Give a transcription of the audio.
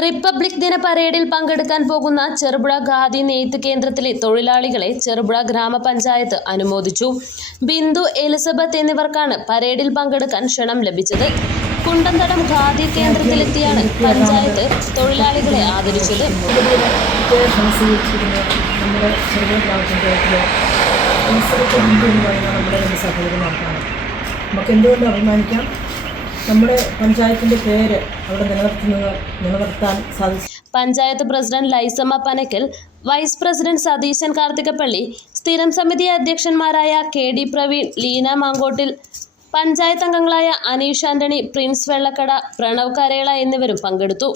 Republic ദിന പരേഡിൽ പങ്കെടുക്കാൻ പോകുന്ന ചെറുപുഴ ഖാദി നെയ്ത്ത് കേന്ദ്രത്തിലെ തൊഴിലാളികളെ ചെറുപുഴ ഗ്രാമപഞ്ചായത്ത് അനുമോദിച്ചു. ബിന്ദു എലിസബത്ത് എന്നിവർക്കാണ് പരേഡിൽ പങ്കെടുക്കാൻ ക്ഷണം ലഭിച്ചത്. കുണ്ടന്തടം ഖാദി കേന്ദ്രത്തിലെത്തിയാണ് പഞ്ചായത്ത് തൊഴിലാളികളെ ആദരിച്ചത്. നമുക്ക് എന്തുകൊണ്ട് അഭിമാനിക്കാം? നമ്മുടെ പഞ്ചായത്തിന്റെ പേര് അവിടെ നിലനിർത്തുന്നത് നിലനിർത്താൻ സാധിച്ചു. Panchayat president Lisamma Panakkal vice president Satheesan Karthikappally സ്ഥിരം സമിതി അധ്യക്ഷന്മാരായ കെ ഡി പ്രവീൺ ലീന മാങ്കോട്ടിൽ പഞ്ചായത്ത് അംഗങ്ങളായ അനീഷ് ആന്റണി പ്രിൻസ് വെള്ളക്കട പ്രണവ് കരേള എന്നിവരും പങ്കെടുത്തു.